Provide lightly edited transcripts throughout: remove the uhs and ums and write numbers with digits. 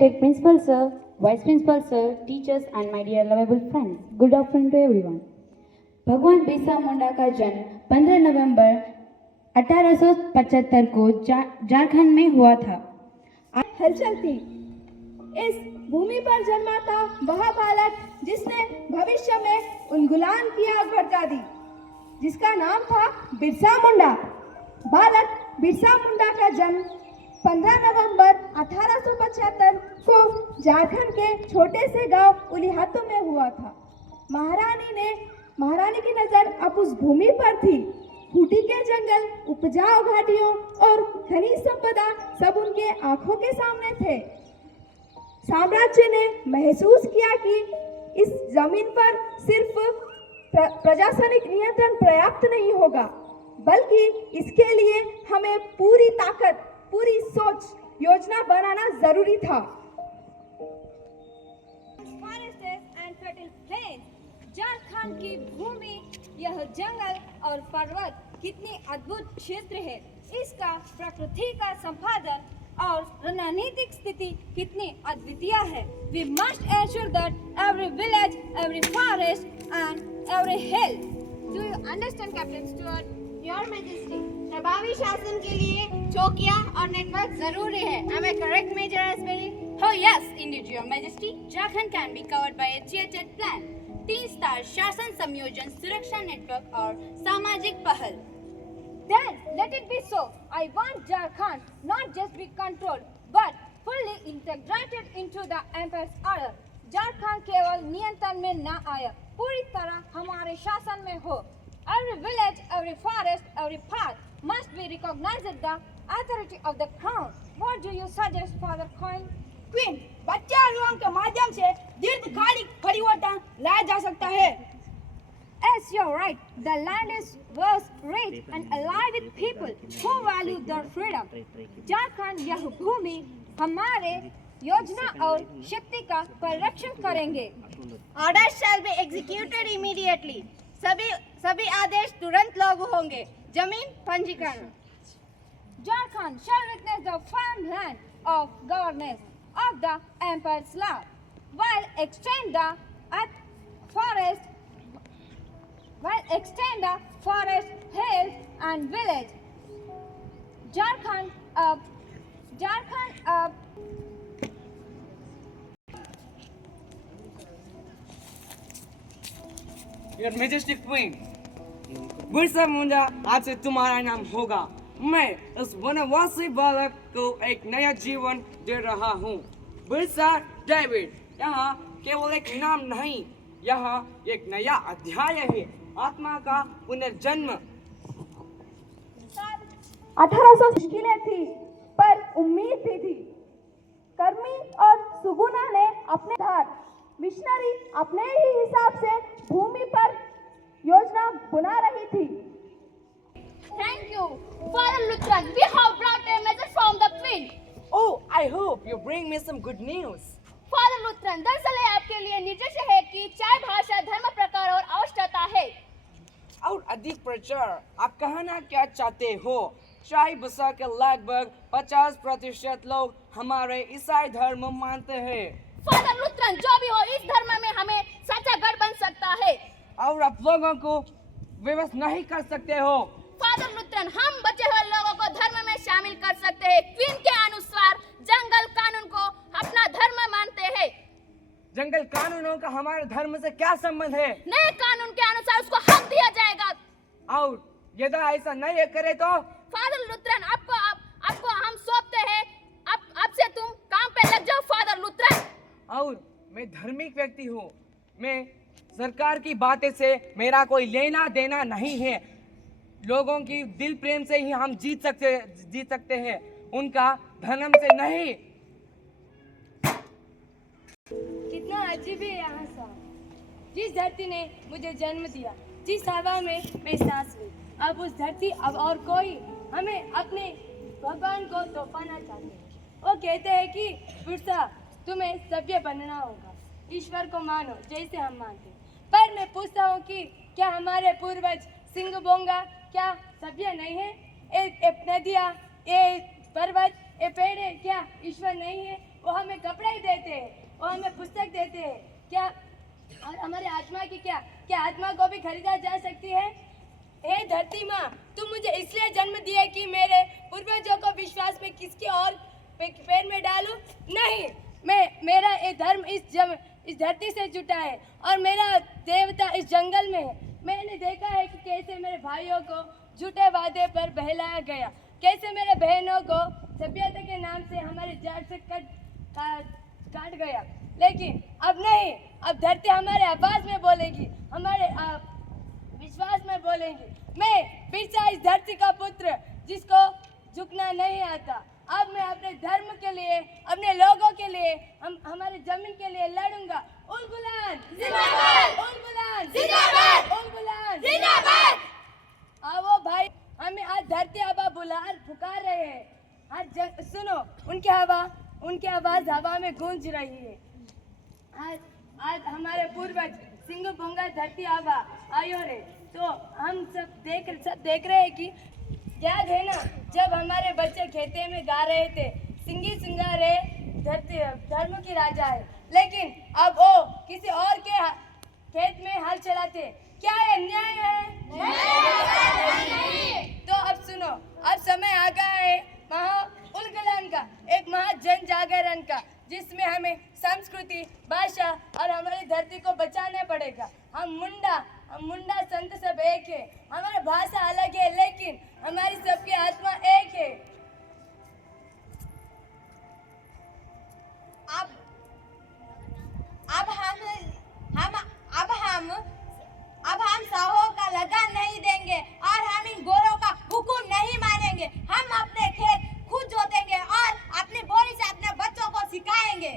Take Principal Sir, Vice Principal Sir, teachers and my dear lovable friends. Good afternoon to everyone. भगवान बिरसा मुंडा का जन्म 15 नवंबर 1875 को झारखंड में हुआ था। हलचल थी। इस भूमि पर जन्मा था वह बालक जिसने भविष्य में उन गुलाम की आग भड़का दी, जिसका नाम था बिरसा मुंडा। बालक बिरसा मुंडा का जन्म 15 नवंबर 1875 को झारखंड के छोटे से गांव उलिहातू में हुआ था। महारानी की नजर अब उस भूमि पर थी। खूटी के जंगल, उपजाऊ घाटियों और खनिज संपदा सब उनके आंखों के सामने थे। साम्राज्य ने महसूस किया कि इस जमीन पर सिर्फ प्रशासनिक नियंत्रण पर्याप्त नहीं होगा, बल्कि इसके लिए हमें पूरी ताकत, पूरी सोच, योजना बनाना जरूरी था। झारखंड की भूमि, यह जंगल और पर्वत कितनी अद्भुत क्षेत्र है। इसका प्रकृति का संपादन और रणनीतिक स्थिति कितनी अद्वितीय है। We must ensure that every village, every forest and every hill. Do you understand, Captain Stuart? Your Majesty, प्रभावी शासन के लिए चौकियां और नेटवर्क जरूरी है। Am I correct, Major Asbury? Oh yes, indeed, Your Majesty. Jharkhand can be covered by a tiered plan. 3 star शासन संयोजन, सुरक्षा नेटवर्क और सामाजिक पहल। Then let it be so. I want Jharkhand not just be controlled but fully integrated into the empire's order. Jharkhand केवल नियंत्रण में न आए, पूरी तरह हमारे शासन में हो। Every village, every forest, every path must be recognized as the authority of the crown. What do you suggest, Father Coin? Queen, बच्चा युवाओं के माध्यम से दीर्घकालिक परिवर्तन लाया जा सकता है। Yes, you're right. The land was rich and alive with people who value their freedom. Jharkhand यह भूमि हमारे योजना और शक्ति का परिरक्षण करेंगे। Orders shall be executed immediately. सभी आदेश तुरंत लागू होंगे। जमीन पंजीकरण। Jharkhand shall witness the farmland of governance of the empire's law, while extend the forest, hills and village. Jharkhand up. Your Majesty Queen, Birsa Munda आज से तुम्हारा नाम होगा। मैं इस वनवासी बालक को एक नया जीवन दे रहा हूँ। बिरसा डेविड यहाँ केवल एक नाम नहीं, यहाँ एक नया अध्याय है, आत्मा का पुनर्जन्म। 1800 मुश्किलें थी, पर उम्मीद भी थी। कर्मी और सुगुना ने अपने धार, मिशनरी अपने ही हिसाब से भूमि पर योजना बना रही थी। Thank you, Father Lutheran. We have brought a message from the Queen. Oh, I hope you bring me some good news. Father Lutheran, दरअसल आपके लिए निर्देश है कि चाय भाषा, धर्म प्रकार और आवश्यकता है। और अधिक प्रचार, आप कहना क्या चाहते हो? चाय भाषा के लगभग 50% लोग हमारे ईसाई धर्म मानते हैं। Father Lutheran, जो भी हो, इस धर्म में हमें सच्चा गढ़ बन सकता है। और आप लोगों को विवश नहीं कर सकते हो। Father Lutheran, हम बचे हुए लोगों को धर्म में शामिल कर सकते हैं। क्वीन के अनुसार जंगल कानून को अपना धर्म मानते हैं। जंगल कानूनों का हमारे धर्म से क्या संबंध है? नए कानून के अनुसार उसको हक दिया जाएगा। और यदि ऐसा नहीं करे तो? फादर लुथरन, आपको हम सौंपते हैं, आपसे तुम काम पे लग जाओ फादर लुथरन। और मैं धार्मिक व्यक्ति हूँ, मैं सरकार की बातें से मेरा कोई लेना देना नहीं है। लोगों की दिल प्रेम से ही हम जीत सकते हैं, उनका धर्म से नहीं। कितना अजीब है यहाँ सा। जिस धरती ने मुझे जन्म दिया, जिस हवा में मैं सांस ली, अब उस धरती अब और कोई हमें अपने भगवान को तोड़ना चाहते हैं। वो कहते हैं कि बिरसा, तुम्हें सभ्य बनना होगा, ईश्वर को मानो जैसे हम मानते हैं। पर मैं पूछता हूँ कि क्या हमारे पूर्वज सिंह बोंगा क्या सभ्य नहीं है? ये नदियाँ, ये पर्वत, ये पेड़ क्या ईश्वर नहीं है? वो हमें कपड़े ही देते हैं, वो हमें पुस्तक देते हैं। क्या और हमारी आत्मा की क्या आत्मा को भी खरीदा जा सकती है? हे धरती माँ, तुम मुझे इसलिए जन्म दिए कि मेरे पूर्वजों को विश्वास में किसके और पैर में डालूं? नहीं, मेरा ये धर्म इस धरती से जुटा है और मेरा देवता इस जंगल में है। मैंने देखा है कि कैसे मेरे भाइयों को झूठे वादे पर बहलाया गया, कैसे मेरे बहनों को सभ्यता के नाम से हमारे जाट से काट गया। लेकिन अब नहीं, अब धरती हमारे आवाज में बोलेगी, हमारे विश्वास में बोलेंगी। मैं बिरसा इस धरती का पुत्र जिसको झुकना नहीं आता। अब मैं अपने धर्म के लिए, अपने लोगों के लिए, हमारे जमीन के लिए लड़ूंगा। उल गुलान जिंदाबाद, उल गुलान जिंदाबाद, उल गुलान जिंदाबाद। आओ भाई, हमें आज धरती आबा पुकार रहे हैं। आज सुनो, उनकी आवाज हवा में गूंज रही है। आज हमारे पूर्वज सिंगू बोंगा धरती आबा आयो रे, तो हम सब देख रहे हैं कि याद है ना, जब हमारे बच्चे खेते में गा रहे थे, सिंगी सिंगा रे धरती धर्म की राजा है, लेकिन अब वो किसी और के खेत में हल चलाते। क्या ये न्याय है? नहीं। तो अब सुनो, अब समय आ गया है उलगुलान का, एक महा जन जागरण का, जिसमें हमें संस्कृति, भाषा और हमारी धरती को बचाना पड़ेगा। हम मुंडा संत सब एक है, हमारी भाषा अलग है, लेकिन हमारी सबकी आत्मा एक है। अब हम साहों का लगान नहीं देंगे और हम इन गोरों का हुक्म नहीं मानेंगे। हम अपने खेत खुद जोतेंगे और अपनी बोली से अपने बच्चों को सिखाएंगे।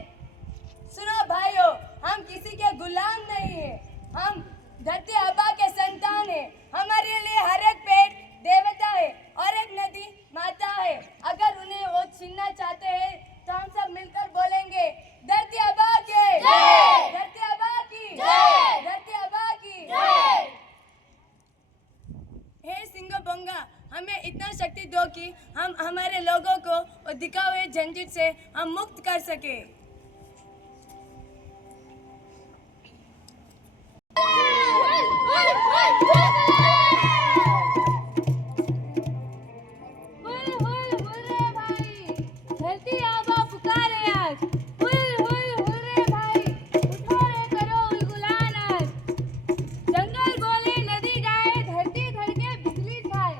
सुनो भाइयों, हम किसी के गुलाम नहीं है, हम धरती आबा के संतान है। हमारे लिए हर एक पेड़ देवता है और एक नदी माता है। अगर उन्हें वो छीनना चाहते हैं तो हम सब मिलकर बोलेंगे, धरती आबा के जय, धरती आबा की जय, धरती आबा की जय। हे सिंगो बोंगा, हमें इतना शक्ति दो कि हम हमारे लोगों को दिखा हुए झंझट से हम मुक्त कर सके। धरती आबा पुकारे आज, हुल हुल हुल रे भाई, उठो रे करो उलगुलान आज। जंगल बोले नदी गाए, धरती धड़के बिजली छाए।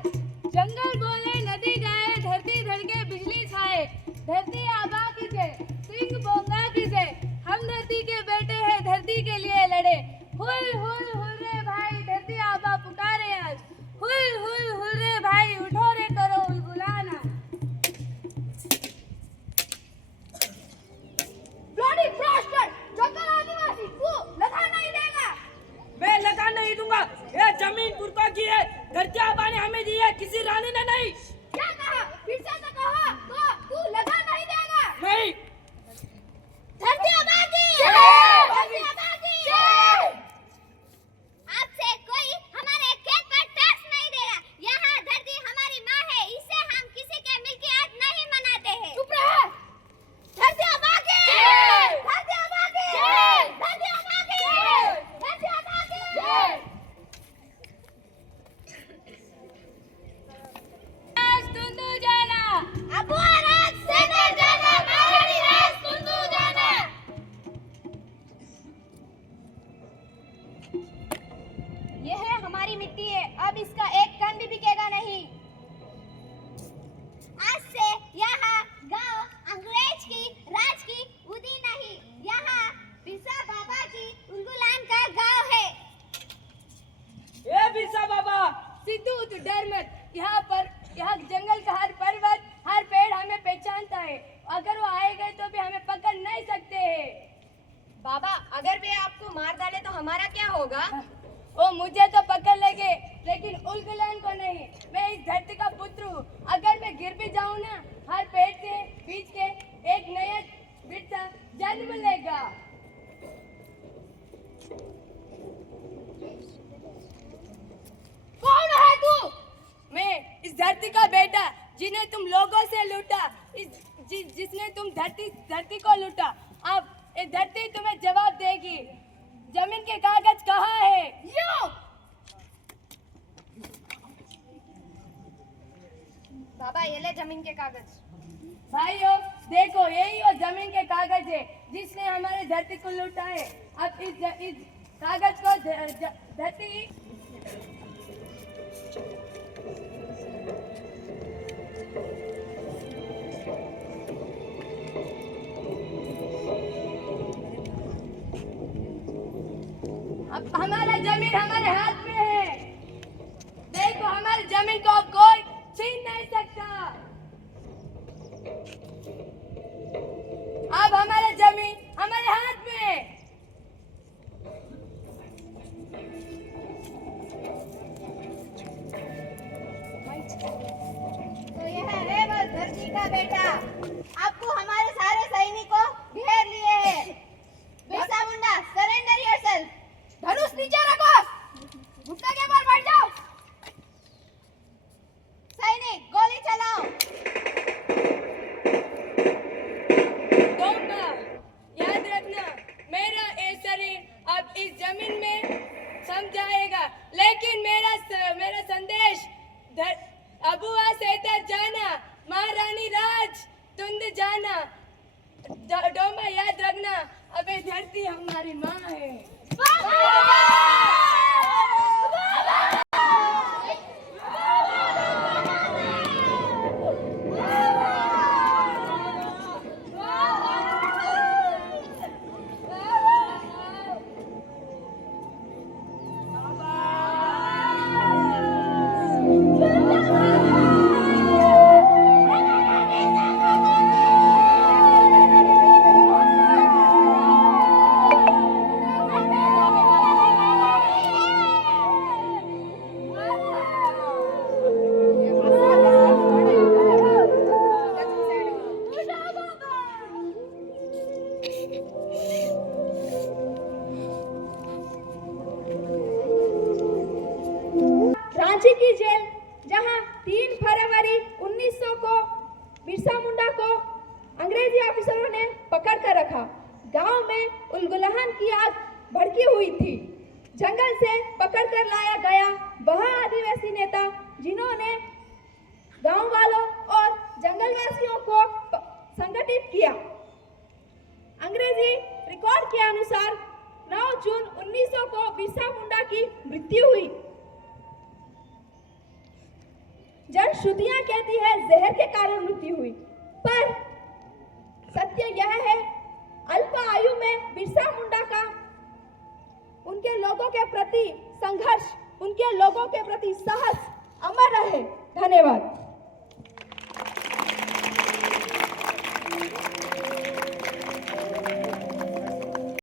जंगल बोले नदी गाए, धरती धड़के बिजली छाए। धरती आबा की जय, सिंह बोंगा की जय। हम धरती के बेटे हैं, धरती के लिए लड़े। हुल हुल हुल रे भाई, धरती आबा पुकारे आज, हुल हुल हुल रे भाई, उठो रे करो उलगुलान आज। ब्लडी फ्रॉस्टर, जंगल आदिवासी तू लगान नहीं देगा। मैं लगान नहीं दूंगा। ये जमीन पुरखों की है, धरती आबा ने हमें दी है, किसी रानी ने नहीं। क्या कहा? फिर से तो कहा, तो तू लगान नहीं देगा। नहीं। धरती आबा की जय, धरती आबा की जय। आपसे कोई हमारे खेत पर टैक्स नहीं देगा। यहाँ धरती हमारी माँ है, इसे हम किसी के मिल्कियत नहीं मनाते हैं। चुप रहे। धरती आबा की जय, धरती आबा की जय, धरती आबा की जय, धरती आबा की जय। आज तुंदू जाना, अबू राज सेंटर जाना, महारानी राज कुंदू जाना। यह है हमारी मिट्टी है, अब इसका एक कण भी बिकेगा नहीं। आज से यहाँ गांव अंग्रेज की राज की उदी नहीं, यहाँ बिरसा बाबा की उलगुलान का गांव है। ए बिरसा बाबा, सिद्धू तू डर मत। यहाँ जंगल का हर पर्वत, हर पेड़ हमें पहचानता है। अगर वो आएगा तो भी हमें पकड़ नहीं सकते हैं। बाबा, अगर वे आपको मार डाले तो हमारा क्या होगा? वो मुझे तो पकड़ लेंगे, लेकिन उलगुलान को नहीं। मैं इस धरती का पुत्र हूँ। अगर मैं गिर भी जाऊँ ना, हर पेड़ के बीच के एक नया बिरसा जन्म लेगा। कौन है तू? मैं इस धरती का बेटा, जिन्हें तुम लोगों से लूटा, इस जिसने तुम धरती को लूटा। अब ये धरती तुम्हें जवाब देगी। जमीन के कागज कहाँ है? बाबा ये ले जमीन के कागज। भाइयों देखो, यही वो जमीन के कागज है जिसने हमारे धरती को लूटा है। अब इस कागज को धरती अब हमारा जमीन हमारे हाथ में है। देखो, हमारी जमीन को अब कोई छीन नहीं सकता। अब हमारा जमीन हमारे हाथ में है। तो यह है वो धरती का बेटा। आपको हमारे सारे सैनिकों घेर लिए हैं। Birsa Munda, surrender yourself. धनुष नीचे रखो, घुटने के बल बैठ जाओ। सैनिक गोली चलाओ। तोमबा, याद रखना, मेरा ये शरीर अब इस जमीन में सम जाएगा, लेकिन मेरा संदेश अबुआ सेतर जाना, महारानी राज तुंद जाना। डोमा याद रखना, अब ये धरती हमारी माँ है। रांची की जेल, जहां 3 फरवरी 1900 को बिरसा मुंडा को अंग्रेजी ऑफिसरों ने पकड़ कर रखा। गांव में उलगुलाहन की आग भड़की हुई थी। जंगल से पकड़ कर लाया गया वह आदिवासी नेता जिन्होंने गांव वालों और जंगलवासियों को संगठित किया। अंग्रेजी रिकॉर्ड के अनुसार 9 जून 1900 को बिरसा मुंडा की मृत्यु हुई। जनश्रुतियां कहती है जहर के कारण मृत्यु हुई, पर सत्य यह है अल्प आयु में बिरसा मुंडा का उनके लोगों के प्रति संघर्ष, उनके लोगों के प्रति साहस अमर रहे। धन्यवाद।